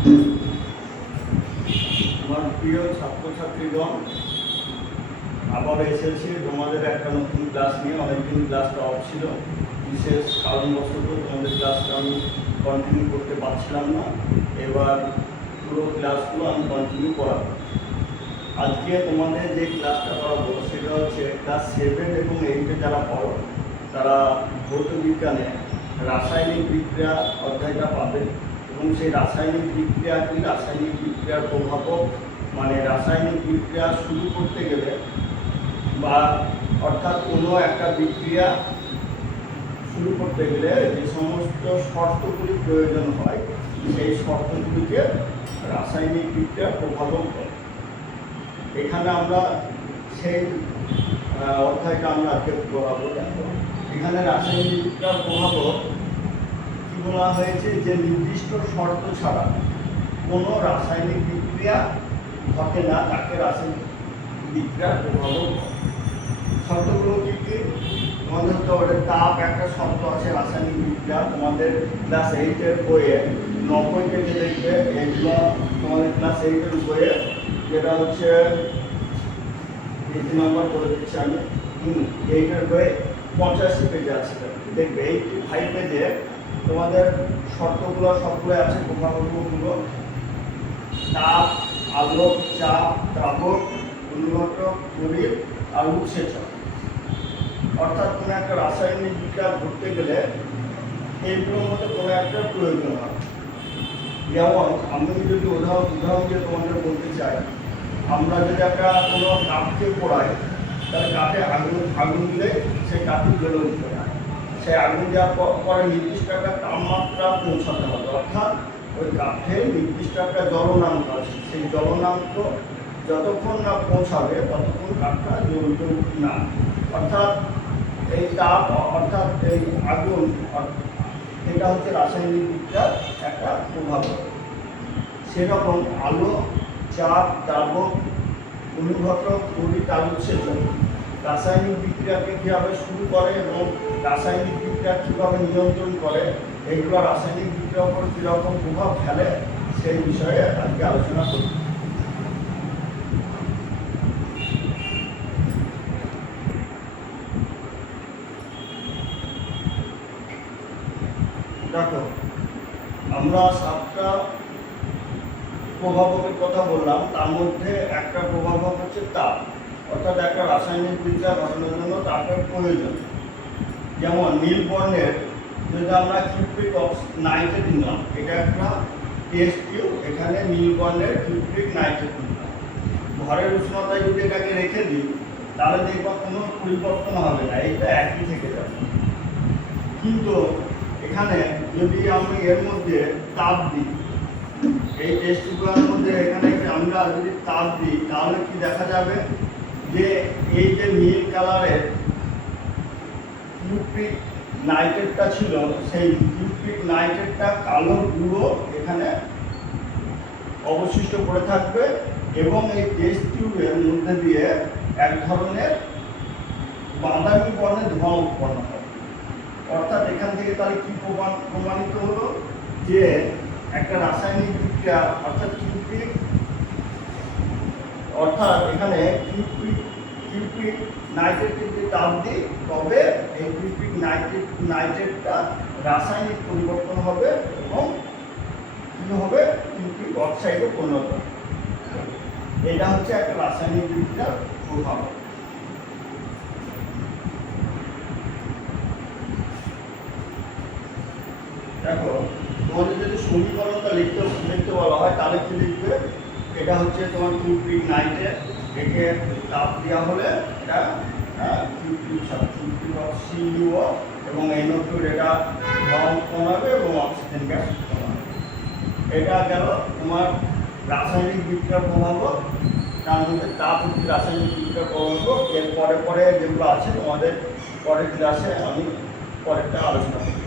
আমার প্রিয় ছাত্রছাত্রীগণ, আবার এসেছি তোমাদের একটা নতুন ক্লাস নিয়ে। অনেকদিন ক্লাসটা অফ ছিল, বিশেষ কারণবশত তোমাদের ক্লাসটা আমি কন্টিনিউ করতে পারছিলাম না। এবার পুরো ক্লাসগুলো আমি কন্টিনিউ করাবো। আজকে তোমাদের যে ক্লাসটা করাবো সেটা হচ্ছে ক্লাস 7 এবং 8-এ যারা পড়ো তারা ভৌত বিজ্ঞানে রাসায়নিক বিক্রিয়া অধ্যায়টা পাবে। এবং সেই রাসায়নিক বিক্রিয়া কি, রাসায়নিক বিক্রিয়ার প্রভাবক, মানে রাসায়নিক বিক্রিয়া শুরু করতে গেলে বা অর্থাৎ কোনো একটা বিক্রিয়া শুরু করতে গেলে যে সমস্ত শর্তগুলি প্রয়োজন হয় সেই শর্তগুলিকে রাসায়নিক বিক্রিয়ার প্রভাবক বলে। এখানে আমরা সেই অধ্যায়টা আমরা আজকে পড়াবো। এখানে রাসায়নিক বিক্রিয়ার প্রভাবক কি বলা হয়েছে, যে নির্দিষ্ট শর্ত ছাড়া কোনো রাসায়নিক বিক্রিয়া ঘটে না, তাকে রাসায়নিক বিক্রিয়ার প্রভাবক বলে। শর্তগুলো কি কি? তোমাদের তো তাপ একটা শর্ত আছে রাসায়নিক বিক্রিয়া, তোমাদের ক্লাস 8-এর বইয়ে 90 পেজে দেখবে। এগুলো তোমাদের ক্লাস 8-এর বইয়ে, যেটা হচ্ছে 8 নম্বর করে দিচ্ছি আমি, 8-এর বইয়ে 85 পেজে আছে। দেখবে 85 পেজে তোমাদের শর্তগুলো সবগুলো আছে, প্রভাবকগুলো: তাপ, আলোক, চাপ, দ্রাবক, অনুঘটক, তড়িৎ আর উৎসেচক। অর্থাৎ কোনো একটা রাসায়নিক বিক্রিয়া ঘটতে গেলে এইগুলোর মধ্যে কোনো একটা প্রয়োজন হয়। যেমন আমি যদি উদাহরণ দিয়ে তোমাদের বলতে চাই, আমরা যদি একটা কোনো কাঠকে পোড়াই, তাহলে কাঠে আগুন দিলে সেই কাঠটি জ্বলে উঠবে না। সেই আগুন দেওয়ার পরে নির্দিষ্ট একটা তাপমাত্রা পৌঁছাতে হবে। অর্থাৎ ওই কাঠে নির্দিষ্ট একটা জ্বলনাঙ্ক আছে, সেই জ্বলনাঙ্ক যতক্ষণ না পৌঁছাবে ততক্ষণ কাঠটা জ্বলবে না। অর্থাৎ এই তাপ, অর্থাৎ এই আগুন, এটা হচ্ছে রাসায়নিক বিক্রিয়ার একটা প্রভাব। সেরকম আলো, চাপ, দ্রাবক, অনুঘটক, তড়িৎ আর উৎসেচক রাসায়নিক বিক্রিয়াকে কীভাবে শুরু করে এবং রাসায়নিক বিক্রিয়া কীভাবে নিয়ন্ত্রণ করে, এইগুলো রাসায়নিক বিক্রিয়ার উপর কীরকম প্রভাব ফেলে সেই বিষয়ে আজকে আলোচনা করি। দেখো, আমরা 7টা প্রভাবকের কথা বললাম, তার মধ্যে একটা প্রভাবক হচ্ছে তাপ। অর্থাৎ একটা রাসায়নিক বিক্রিয়া ঘটানোর জন্য তাপের প্রয়োজন। যেমন নীল বর্ণের যদি আমরা কিউপ্রিক নাইট্রেট নিলাম, এটা একটা টেস্ট টিউব, এখানে নীল বর্ণের কিউপ্রিক নাইট্রেট নিলাম। ঘরের উষ্ণতায় যদি এটাকে রেখে দিই তাহলে দেখবা কোনো পরিবর্তন হবে না, এটা একই থেকে যাবে। কিন্তু এখানে যদি আমি এর মধ্যে তাপ দিই, এই টেস্ট টিউবের মধ্যে এখানে আমরা যদি তাপ দিই তাহলে কি দেখা যাবে, যে এই যে নীল কালারের কিউপ্রিক নাইট্রেটটা ছিল, সেই কিউপ্রিক নাইট্রেটটা কালো গুঁড়ো এখানে অবশিষ্ট পড়ে থাকবে এবং এই টেস্ট টিউবের মধ্যে দিয়ে এক ধরনের বাদামি বর্ণের ধোঁয়া উৎপন্ন হবে। অর্থাৎ এখান থেকে তাহলে কি প্রমাণিত হলো, যে একটা রাসায়নিক বিক্রিয়া, অর্থাৎ এখানে কিউপ্রিক নাইট্রেটকে যদি তাপ দিই তবে এই কিউপ্রিক নাইট্রেটটা রাসায়নিক পরিবর্তন হবে এবং কি হবে, কিউপ্রিক অক্সাইডে পরিণত হবে। এটা হচ্ছে একটা রাসায়নিক বিক্রিয়ার প্রভাব। দেখো, তোমাদের যদি সমীকরণটা লিখতে বলা হয় তাহলে কি লিখবে, এটা হচ্ছে তোমার কিউপ্রিক নাইট্রেট, একে তাপ দেওয়া হলে এটা কিউপ্রিক CuO এবং NO2 এটা ধোঁয়া উৎপন্ন হবে এবং অক্সিজেন গ্যাস উৎপন্ন হবে। এটা গেল তোমার রাসায়নিক বিক্রিয়ার প্রভাবক। তার মধ্যে তাপ হচ্ছে রাসায়নিক বিক্রিয়ার প্রভাবক। এর পরে যেগুলো আছে তোমাদের পরের ক্লাসে আমি পরেরটা আলোচনা করব।